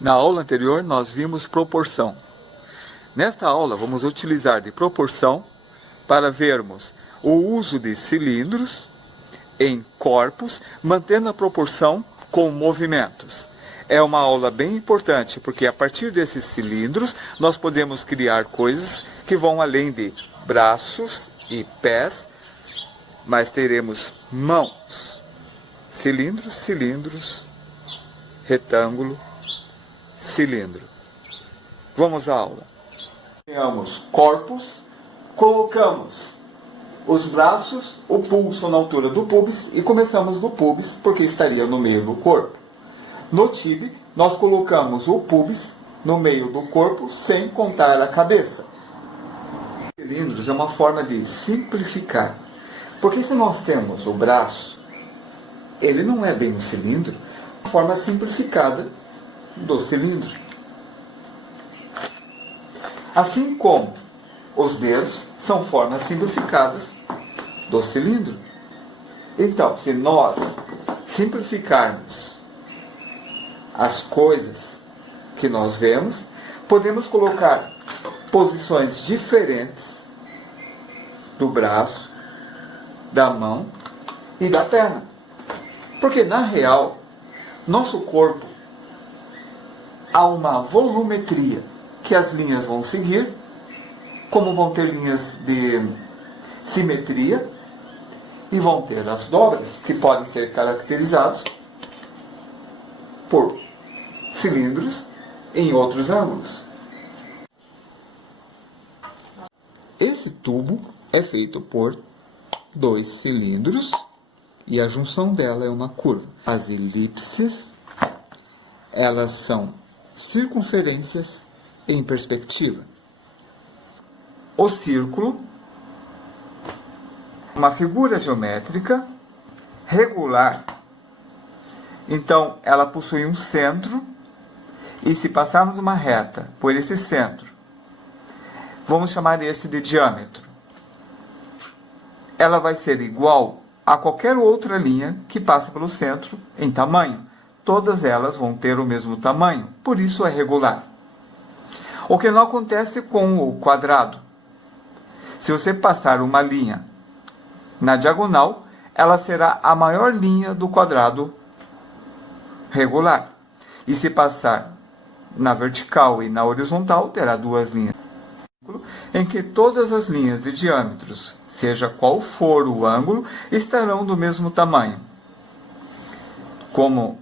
Na aula anterior, nós vimos proporção. Nesta aula, vamos utilizar de proporção para vermos o uso de cilindros em corpos, mantendo a proporção com movimentos. É uma aula bem importante, porque a partir desses cilindros, nós podemos criar coisas que vão além de braços e pés, mas teremos mãos. Cilindros, cilindros, retângulo, cilindro. Vamos à aula. Temos corpos, colocamos os braços, o pulso na altura do pubis e começamos do pubis porque estaria no meio do corpo. No TIB, nós colocamos o pubis no meio do corpo sem contar a cabeça. Cilindros é uma forma de simplificar. Porque se nós temos o braço, ele não é bem um cilindro, é uma forma simplificada do cilindro. Assim como os dedos são formas simplificadas do cilindro. Então, se nós simplificarmos as coisas que nós vemos, podemos colocar posições diferentes do braço, da mão e da perna. Porque, na real, nosso corpo há uma volumetria que as linhas vão seguir, como vão ter linhas de simetria e vão ter as dobras, que podem ser caracterizados por cilindros em outros ângulos. Esse tubo é feito por dois cilindros e a junção dela é uma curva. As elipses, elas são circunferências em perspectiva. O círculo, uma figura geométrica regular. Então, ela possui um centro e se passarmos uma reta por esse centro, vamos chamar esse de diâmetro. Ela vai ser igual a qualquer outra linha que passa pelo centro em tamanho. Todas elas vão ter o mesmo tamanho, por isso é regular. O que não acontece com o quadrado. Se você passar uma linha na diagonal, ela será a maior linha do quadrado regular. E se passar na vertical e na horizontal, terá duas linhas em que todas as linhas de diâmetros, seja qual for o ângulo, estarão do mesmo tamanho. Como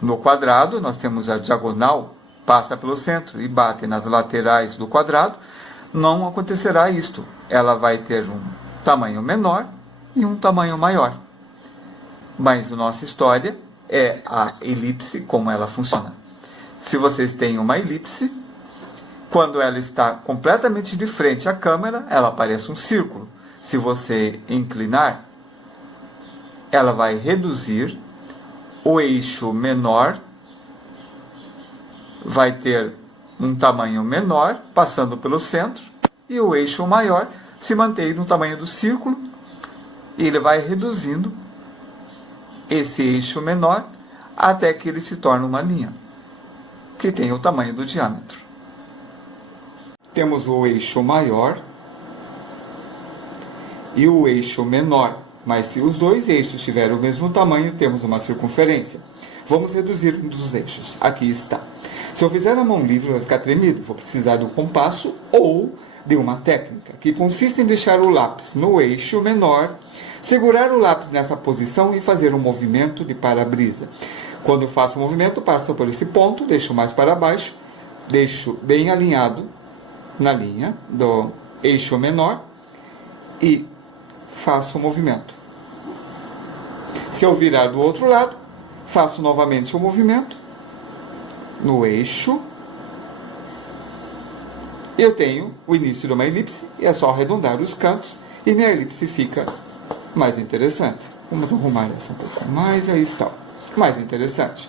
no quadrado, nós temos a diagonal, passa pelo centro e bate nas laterais do quadrado, não acontecerá isto. Ela vai ter um tamanho menor e um tamanho maior. Mas a nossa história é a elipse, como ela funciona. Se vocês têm uma elipse, quando ela está completamente de frente à câmera, ela parece um círculo. Se você inclinar, ela vai reduzir, o eixo menor vai ter um tamanho menor, passando pelo centro, e o eixo maior se mantém no tamanho do círculo, e ele vai reduzindo esse eixo menor até que ele se torne uma linha, que tem o tamanho do diâmetro. Temos o eixo maior e o eixo menor, mas se os dois eixos tiverem o mesmo tamanho, temos uma circunferência. Vamos reduzir um dos eixos. Aqui está. Se eu fizer a mão livre, vai ficar tremido. Vou precisar de um compasso ou de uma técnica, que consiste em deixar o lápis no eixo menor, segurar o lápis nessa posição e fazer um movimento de para-brisa. Quando eu faço o movimento, passo por esse ponto, deixo mais para baixo, deixo bem alinhado na linha do eixo menor e faço o movimento. Se eu virar do outro lado, faço novamente o movimento no eixo. Eu tenho o início de uma elipse e é só arredondar os cantos e minha elipse fica mais interessante. Vamos arrumar essa um pouco mais, aí está. Mais interessante.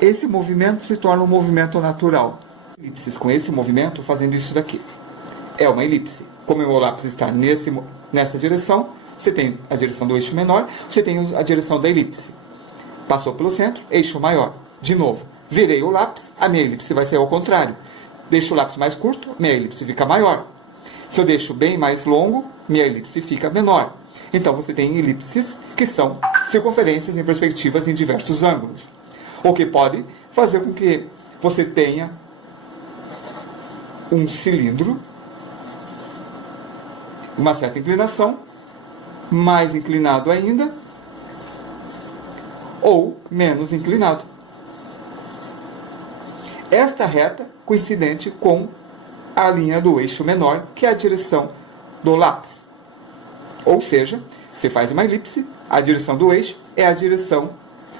Esse movimento se torna um movimento natural. Elipses com esse movimento fazendo isso daqui. É uma elipse. Como o meu lápis está nessa direção, você tem a direção do eixo menor, você tem a direção da elipse. Passou pelo centro, eixo maior. De novo, virei o lápis, a minha elipse vai ser ao contrário. Deixo o lápis mais curto, minha elipse fica maior. Se eu deixo bem mais longo, minha elipse fica menor. Então você tem elipses que são circunferências em perspectivas em diversos ângulos. O que pode fazer com que você tenha um cilindro, uma certa inclinação, mais inclinado ainda, ou menos inclinado. Esta reta coincidente com a linha do eixo menor, que é a direção do lápis. Ou seja, você faz uma elipse, a direção do eixo é a direção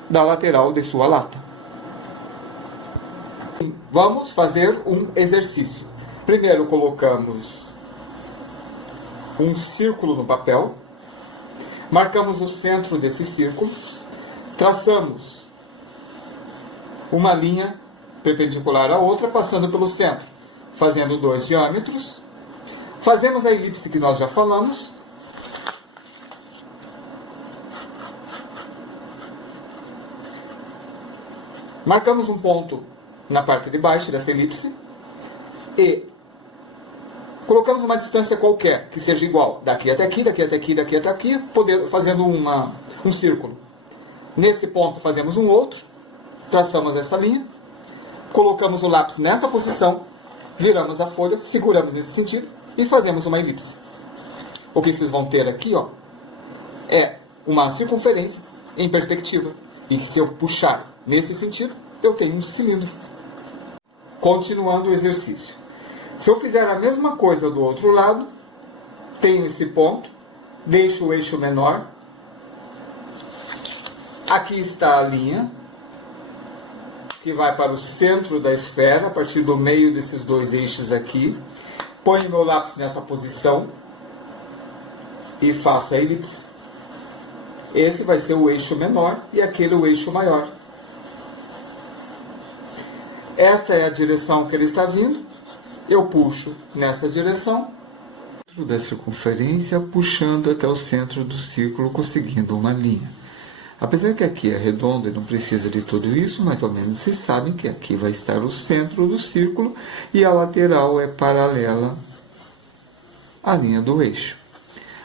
da lateral de sua lata. Vamos fazer um exercício. Primeiro colocamos um círculo no papel, marcamos o centro desse círculo, traçamos uma linha perpendicular à outra, passando pelo centro, fazendo 2 diâmetros. Fazemos a elipse que nós já falamos. Marcamos um ponto na parte de baixo dessa elipse e colocamos uma distância qualquer, que seja igual, daqui até aqui, daqui até aqui, daqui até aqui, fazendo um círculo. Nesse ponto fazemos um outro, traçamos essa linha, colocamos o lápis nesta posição, viramos a folha, seguramos nesse sentido e fazemos uma elipse. O que vocês vão ter aqui, ó, é uma circunferência em perspectiva. E se eu puxar nesse sentido, eu tenho um cilindro. Continuando o exercício. Se eu fizer a mesma coisa do outro lado, tenho esse ponto, deixo o eixo menor. Aqui está a linha, que vai para o centro da esfera, a partir do meio desses 2 eixos aqui. Ponho meu lápis nessa posição e faço a elipse. Esse vai ser o eixo menor e aquele o eixo maior. Esta é a direção que ele está vindo. Eu puxo nessa direção, dentro da circunferência, puxando até o centro do círculo, conseguindo uma linha. Apesar que aqui é redondo e não precisa de tudo isso, mais ou menos vocês sabem que aqui vai estar o centro do círculo e a lateral é paralela à linha do eixo.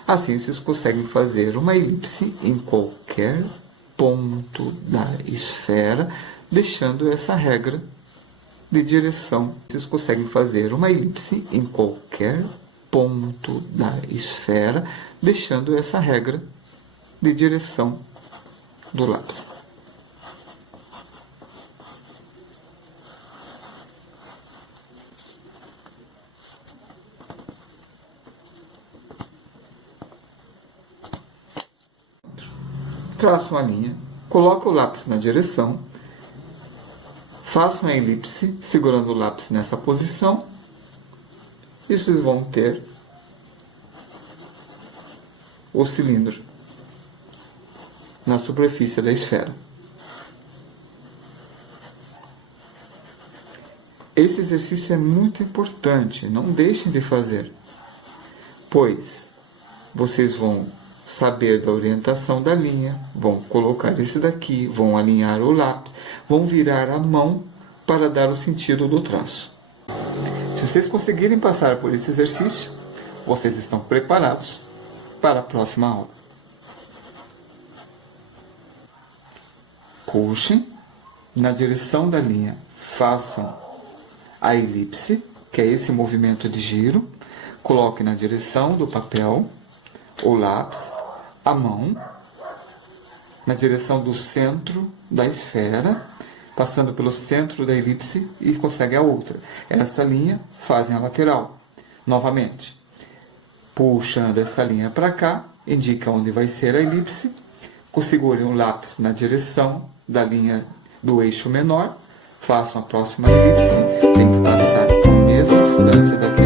Assim vocês conseguem fazer uma elipse em qualquer ponto da esfera, deixando essa regra de direção. Vocês conseguem fazer uma elipse em qualquer ponto da esfera, deixando essa regra de direção do lápis. Traço uma linha, coloco o lápis na direção, faço uma elipse, segurando o lápis nessa posição, e vocês vão ter o cilindro na superfície da esfera. Esse exercício é muito importante, não deixem de fazer, pois vocês vão saber da orientação da linha, vão colocar esse daqui, vão alinhar o lápis, vão virar a mão para dar o sentido do traço. Se vocês conseguirem passar por esse exercício, vocês estão preparados para a próxima aula. Puxem na direção da linha, façam a elipse, que é esse movimento de giro, coloquem na direção do papel o lápis, a mão, na direção do centro da esfera, passando pelo centro da elipse e conseguem a outra. Essa linha fazem a lateral. Novamente, puxando essa linha para cá, indica onde vai ser a elipse, segurem o lápis na direção da linha do eixo menor, façam a próxima elipse, tem que passar a mesma distância daqui